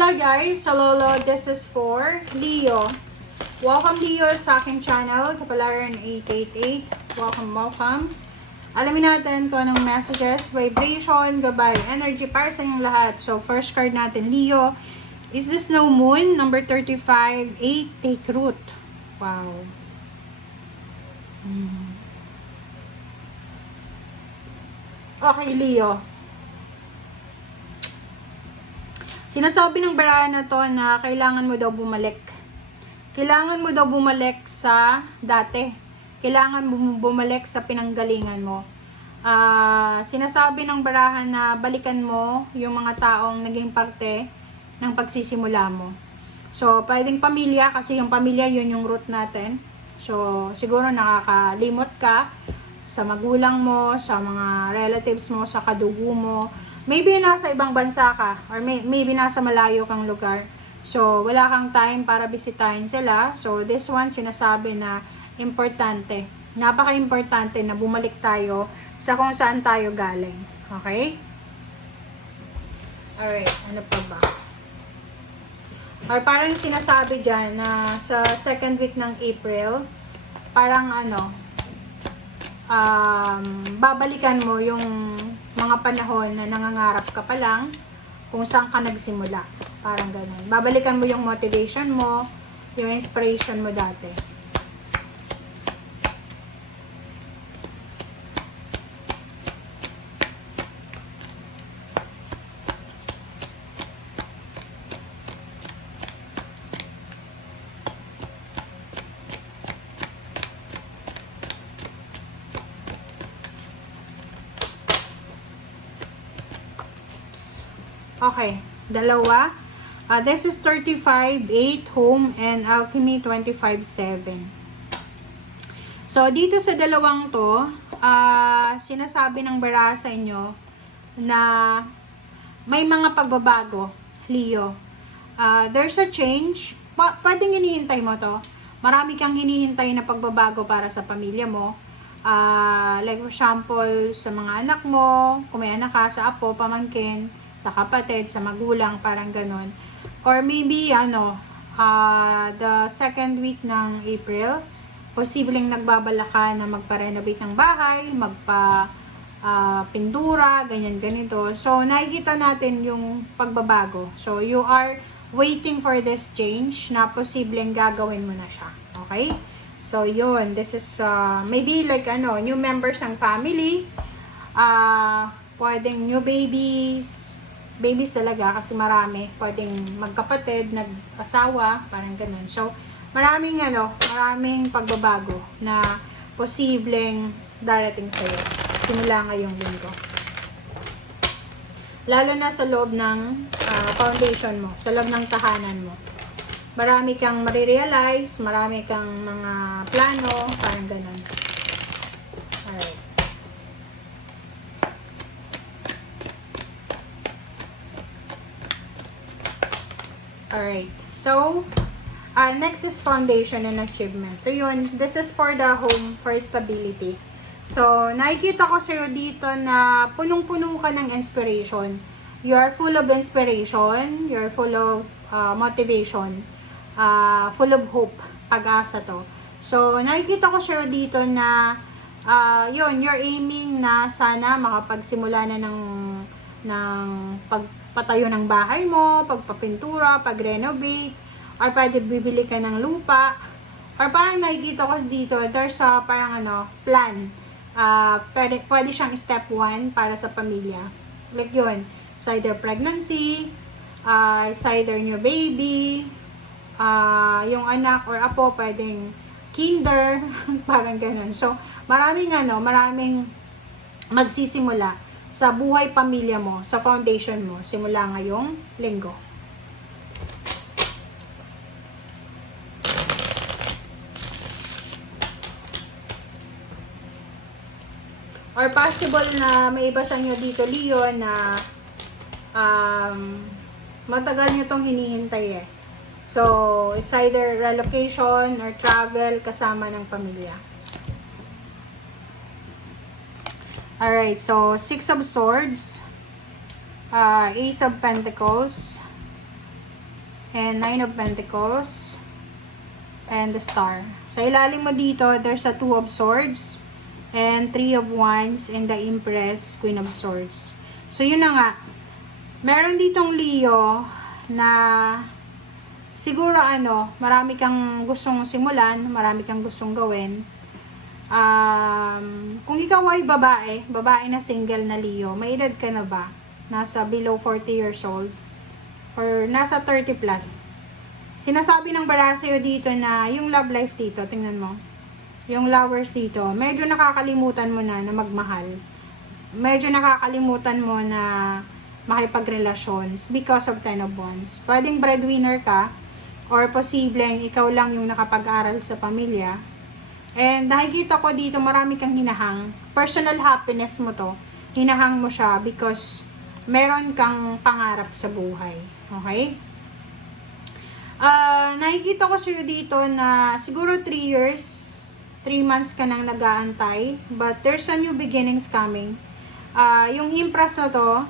Hello guys! Hello, this is for Leo. Welcome Leo sa aking channel, Kapalaran 888. Welcome. Alamin natin kung anong messages, vibration, gabay, energy para sa inyong lahat. So, first card natin, Leo. Is this no moon? Number 35, 8, take root. Wow. Okay, Leo. Sinasabi ng barahan na to na kailangan mo daw bumalik. Kailangan mo daw bumalik sa dati. Kailangan mo bumalik sa pinanggalingan mo. Sinasabi ng barahan na balikan mo yung mga taong naging parte ng pagsisimula mo. So, pwedeng pamilya kasi yung pamilya yun yung root natin. So, siguro nakakalimot ka sa magulang mo, sa mga relatives mo, sa kadugo mo. Maybe nasa ibang bansa ka or maybe nasa malayo kang lugar. So, wala kang time para bisitahin sila. So, this one sinasabi na importante. Napaka-importante na bumalik tayo sa kung saan tayo galing. Okay? Alright, ano pa ba? Or parang sinasabi dyan na sa second week ng April, parang babalikan mo yung mga panahon na nangangarap ka pa lang kung saan ka nagsimula. Parang ganun. Babalikan mo yung motivation mo, yung inspiration mo dati. Okay, dalawa. This is 35, 8, home, and alchemy 25, 7. So, dito sa dalawang to, sinasabi ng bara sa inyo na may mga pagbabago, Leo. There's a change. Pwedeng hinihintay mo to. Marami kang hinihintay na pagbabago para sa pamilya mo. Like for example, sa mga anak mo, kung may anak ka, sa apo, pamangkin, sa kapatid, sa magulang, parang ganun. Or maybe, the second week ng April, posibleng nagbabala ka na magpa-renovate ng bahay, magpa-pindura, ganyan-ganito. So, nakikita natin yung pagbabago. So, you are waiting for this change na posibleng gagawin mo na siya. Okay? So, yun. This is, maybe like, new members ng family, pwedeng new babies talaga kasi marami, pwedeng magkapatid, nag-asawa, parang ganun. So, maraming pagbabago na posibleng darating sa'yo simula ngayong linggo. Lalo na sa loob ng foundation mo, sa loob ng tahanan mo. Marami kang marirealize, marami kang mga plano, parang ganun. Alright. Alright, so, next is foundation and achievement. So, yun, this is for the home, for stability. So, nakikita ko sa'yo dito na punong-puno ka ng inspiration. You are full of inspiration, you're full of motivation, full of hope, pag-asa to. So, nakikita ko sa'yo dito na, you're aiming na sana makapagsimula na ng pagpatayo ng bahay mo, pagpapintura, pag-renovate, or pwede bibili ka ng lupa, or parang nakikita ko dito, there's a parang plan. Pwede siyang step 1 para sa pamilya. Like yun, it's either pregnancy, it's either new baby, yung anak or apo, pwedeng kinder, parang ganun. So, maraming magsisimula sa buhay pamilya mo, sa foundation mo, simula ngayong linggo. Or possible na may iba sa inyo dito, Leo, na matagal nyo tong hinihintay eh. So, it's either relocation or travel kasama ng pamilya. Alright, so 6 of Swords, Ace of Pentacles, and Nine of Pentacles, and the Star. Sa ilalim mo dito, there's a Two of Swords, and Three of Wands, and the Empress, Queen of Swords. So, yun na nga. Meron ditong Leo na siguro marami kang gustong simulan, marami kang gustong gawin. Kung ikaw ay babae na single na Leo, may edad ka na ba? Nasa below 40 years old? Or nasa 30 plus? Sinasabi ng bara sa'yo dito na yung love life dito, tingnan mo. Yung lovers dito, medyo nakakalimutan mo na magmahal. Medyo nakakalimutan mo na makipag-relations because of Ten of Wands. Pwedeng breadwinner ka, or posibleng ikaw lang yung nakapag-aral sa pamilya. And nakikita ko dito, marami kang hinahang. Personal happiness mo to. Hinahang mo siya because meron kang pangarap sa buhay. Okay? Nakikita ko sa'yo dito na siguro 3 years, 3 months ka nang nag-aantay. But there's a new beginnings coming. Yung impress na to,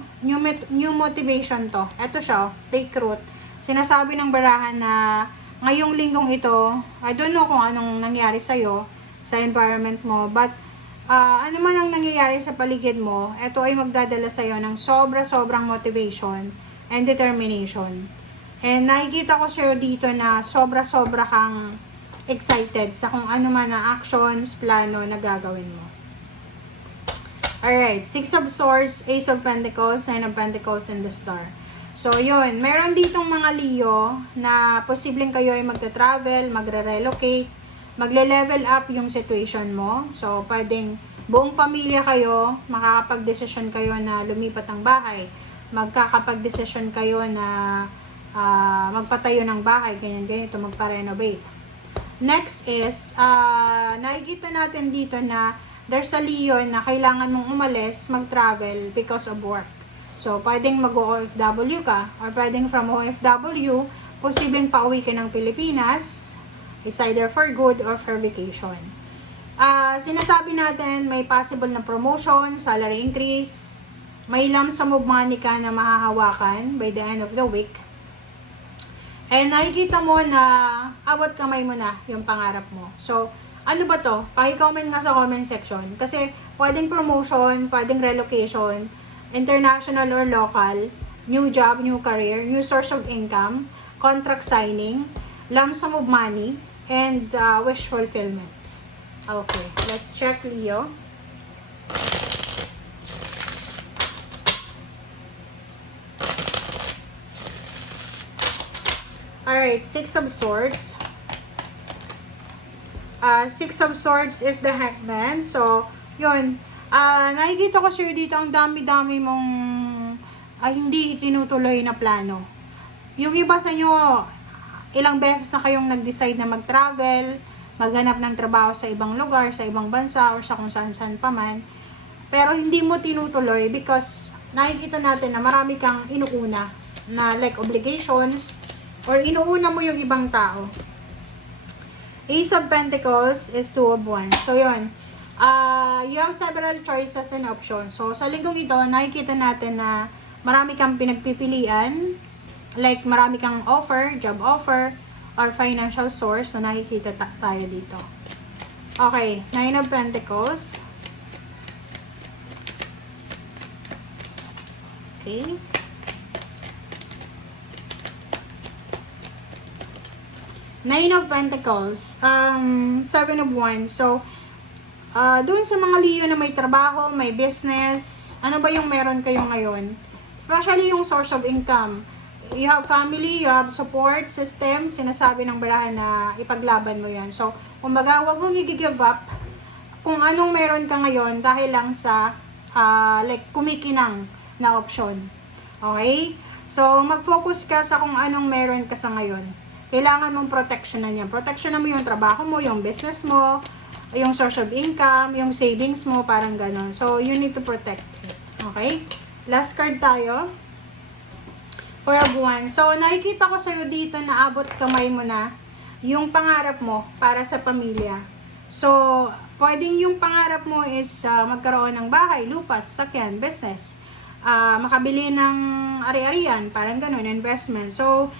new motivation to. Ito siya, take root. Sinasabi ng barahan na ngayong linggong ito, I don't know kung anong nangyari sa'yo, sa environment mo, but ano man ang nangyayari sa paligid mo, ito ay magdadala sa'yo ng sobrang motivation and determination. And nakikita ko sa'yo dito na sobra kang excited sa kung ano man na actions, plano na gagawin mo. Alright, Six of Swords, Ace of Pentacles, Nine of Pentacles, and the Star. So, yun. Meron ditong mga Leo na posibleng kayo ay magta-travel, magre-relocate, magle-level up yung situation mo. So, pwedeng buong pamilya kayo, makakapag-desisyon kayo na lumipat ang bahay. Magkakapag-desisyon kayo na magpatayo ng bahay, ganyan-ganito, magpa-renovate. Next is, nakikita natin dito na there's a Leo na kailangan mong umalis, mag-travel because of work. So, pwedeng mag-OFW ka, or pwedeng from OFW, posibleng pauwi ka ng Pilipinas. It's either for good or for vacation. Sinasabi natin, may possible na promotion, salary increase, may lump sum of money ka na mahahawakan by the end of the week. And nakikita mo na abot kamay mo na yung pangarap mo. So, ano ba to? Paki-comment nga sa comment section. Kasi pwedeng promotion, pwedeng relocation, international or local, new job, new career, new source of income, contract signing, lump sum of money, and wish fulfillment. Okay, let's check Leo. Alright, Six of Swords. Six of Swords is the Hangman. So, yun. Nakikita ko sa'yo dito, ang dami-dami mong hindi tinutuloy na plano. Yung iba sa inyo, ilang beses na kayong nag-decide na mag-travel, maghanap ng trabaho sa ibang lugar, sa ibang bansa, or sa kung saan-saan pa man. Pero hindi mo tinutuloy because nakikita natin na marami kang inuuna na like obligations, or inuuna mo yung ibang tao. Ace of Pentacles is Two of Wands. So, yun. You have several choices and options. So, sa linggong ito, nakikita natin na marami kang pinagpipilian. Like, marami kang offer, job offer, or financial source na nakikita tayo dito. Okay, Nine of Pentacles. Okay. Nine of Pentacles. Seven of Wands. So, doon sa mga Leo na may trabaho, may business, ano ba yung meron kayo ngayon? Especially yung source of income. You have family, you have support system, sinasabi ng barahan na ipaglaban mo yan. So, kumbaga, huwag mong i-give up kung anong meron ka ngayon dahil lang sa like kumikinang na option. Okay? So, mag-focus ka sa kung anong meron ka sa ngayon. Kailangan mong protectionan yan. Protectionan mo yung trabaho mo, yung business mo, yung source of income, yung savings mo, parang ganon. So, you need to protect it. Okay? Last card tayo. Four of Wands. So, nakikita ko sa'yo dito na abot kamay mo na yung pangarap mo para sa pamilya. So, pwedeng yung pangarap mo is magkaroon ng bahay, lupa, sasakyan, business. Makabili ng ari-arian, parang ganon, investment. So,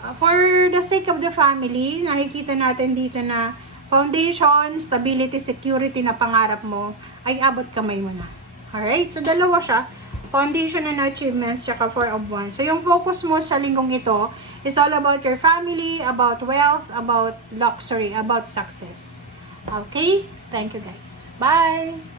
For the sake of the family, nakikita natin dito na foundation, stability, security na pangarap mo, ay abot kamay mo na. Alright? So, dalawa siya. Foundation and achievements, tsaka 4 of Wands. So, yung focus mo sa linggong ito is all about your family, about wealth, about luxury, about success. Okay? Thank you guys. Bye!